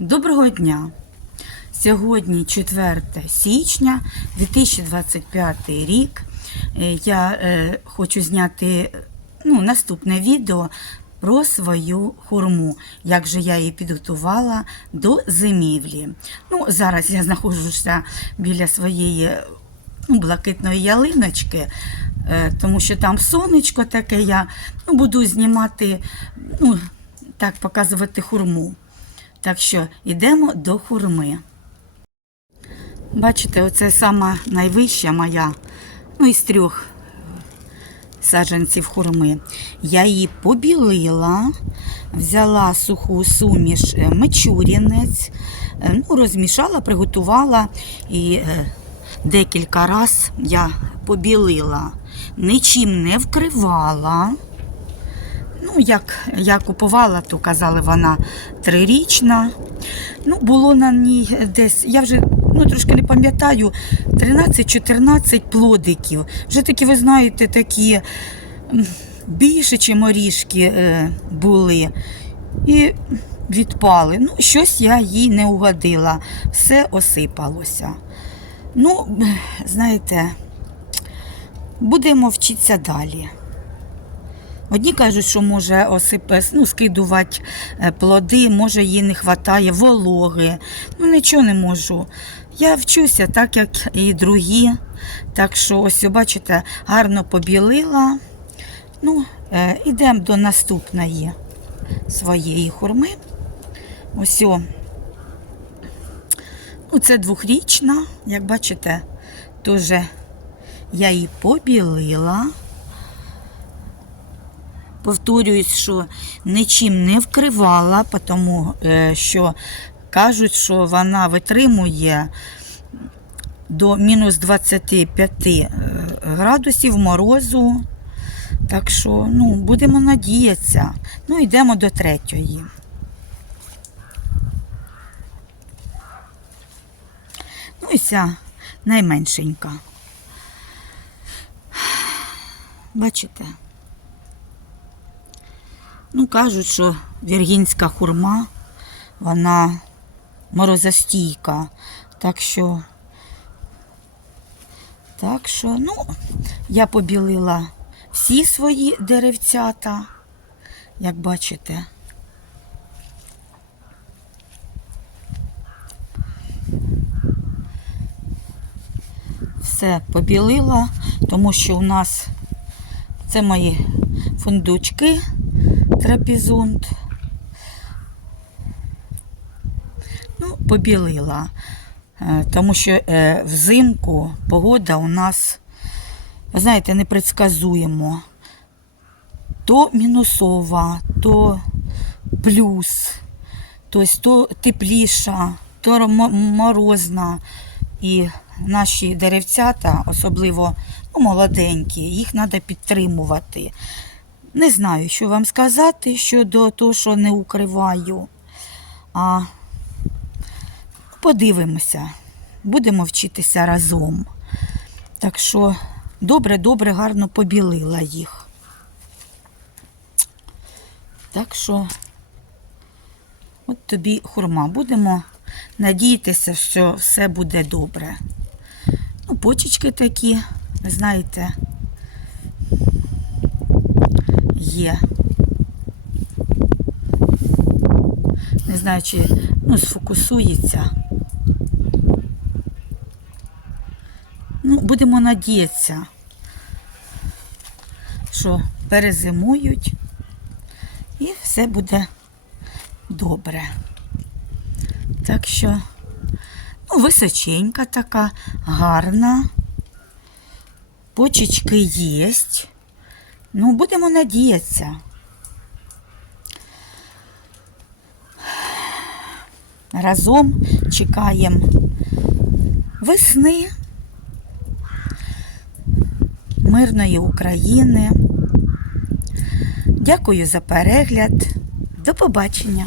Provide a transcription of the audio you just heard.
Доброго дня! Сьогодні 4 січня 2025 рік. Е, Я е, хочу зняти ну, наступне відео про свою хурму, як же я її підготувала до зимівлі. Ну, зараз я знаходжуся біля своєї ну, блакитної ялиночки, е, тому що там сонечко таке. Я ну, буду знімати, ну, так, показувати хурму. Так що йдемо до хурми. Бачите, оце сама найвища моя, ну із трьох саджанців хурми. Я її побілила, взяла суху суміш е, мечурінець, е, ну, розмішала, приготувала і е, декілька разів я побілила, нічим не вкривала. Ну, як я купувала, то казали, вона трирічна. Ну, було на ній десь, я вже ну, трошки не пам'ятаю, 13-14 плодиків. Вже такі, ви знаєте, такі більше, ніж орішки е, були. І відпали. Ну, щось я їй не угодила. Все осипалося. Ну, знаєте, будемо вчитися далі. Одні кажуть, що може осипе, ну, скидувати е, плоди, може їй не вистачає вологи. Ну нічого не можу. Я вчуся так, як і другі. Так що, ось, бачите, гарно побілила. Ну, е, Ідемо до наступної своєї хурми. Ось. о. Ну, це двохрічна, як бачите, теж я її побілила. Повторююсь, що нічим не вкривала, тому е, що кажуть, що вона витримує до мінус 25 е, градусів морозу. Так що ну, будемо надіятися. Ну, йдемо до третьої. Ну і ця найменшенька. Бачите? Ну, кажуть, що віргінська хурма, вона морозостійка. Так що, так що, ну, я побілила всі свої деревцята, як бачите. Все побілила, тому що у нас це мої фундучки трапезунт. Ну, побілила, Е, тому що е, взимку погода у нас, ви знаєте, непредсказуємо. То мінусова, то плюс, тобто то тепліша, то морозна. І наші деревцята, особливо ну, молоденькі, їх треба підтримувати. Не знаю, що вам сказати щодо того, що не укриваю. А подивимося, будемо вчитися разом. Так що добре-добре, гарно побілила їх. Так що, от тобі хурма. Будемо надіятися, що все буде добре. Ну, почечки такі, знаєте, є. Не знаю, чи ну, сфокусується. Ну, будемо надіятися, що перезимують і все буде добре. Так що, ну, височенька така, гарна. Почечки є. Ну, будемо надіятися. Разом чекаємо весни, мирної України. Дякую за перегляд. До побачення!